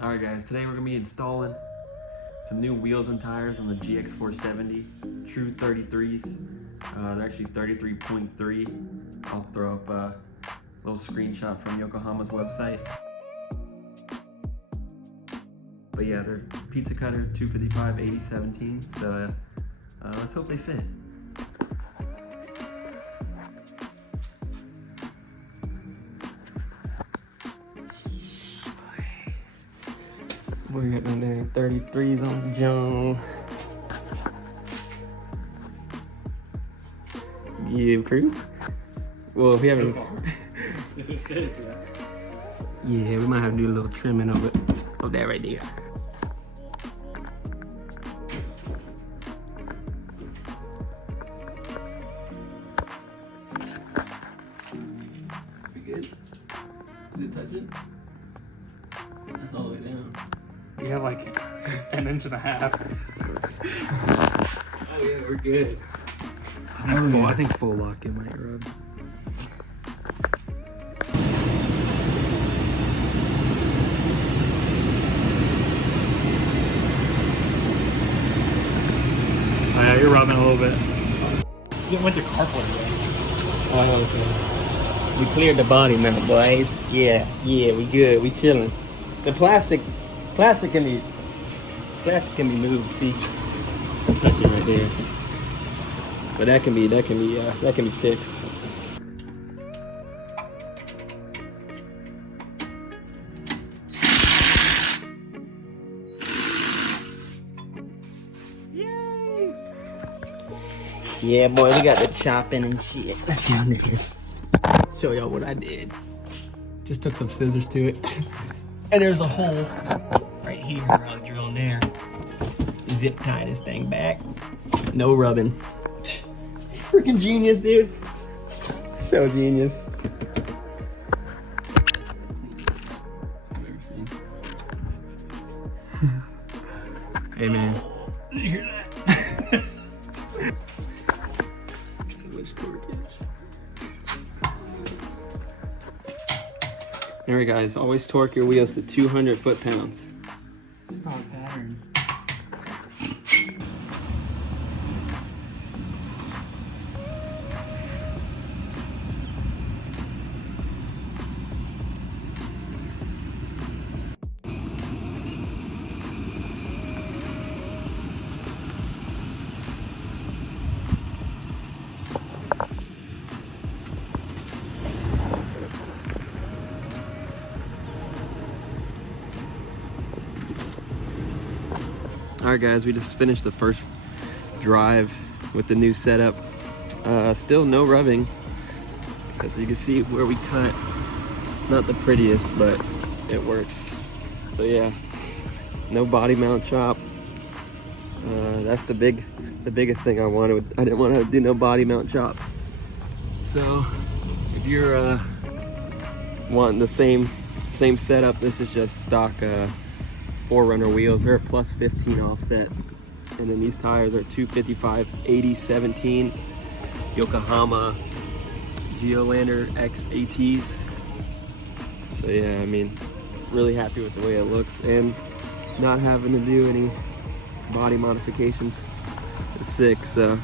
Alright guys, today we're going to be installing some new wheels and tires on the Gx470 True 33s. They're actually 33.3. I'll throw up a little screenshot from Yokohama's website. But yeah, they're pizza cutter 255 80/17, so let's hope they fit. We're getting there 33s on the John. You approve? Well, if we haven't. If it fits, yeah. Yeah, we might have to do a little trimming of it. Of that right there. We good? Is it touching? That's all the way down. We have like an inch and a half. Oh yeah, we're good. I think full lock it might rub. Oh yeah, you're rubbing a little bit. You went to carport again. Oh, okay. We cleared the body mount, boys. Yeah, we good. We chilling. The plastic can be moved. See, touch it right there. But that can be fixed. Yay! Yeah, boy, we got the chopping and shit. Let's get on there. Show y'all what I did. Just took some scissors to it. And there's a hole right here where I'll drill in there. Zip tie this thing back. No rubbing. Freaking genius, dude. So genius. Hey man. Did you hear that? Alright guys, always torque your wheels to 200 foot-pounds. Stock pattern. Alright guys, we just finished the first drive with the new setup. Still no rubbing, as you can see where we cut. Not the prettiest, but it works. So yeah, no body mount chop. That's the biggest thing I wanted. I didn't want to do no body mount chop. So if you're wanting the same setup, this is just stock 4Runner wheels. They're a plus 15 offset, and then these tires are 255 80/17 Yokohama Geolander X ATs. So yeah, I mean, really happy with the way it looks, and not having to do any body modifications is sick. So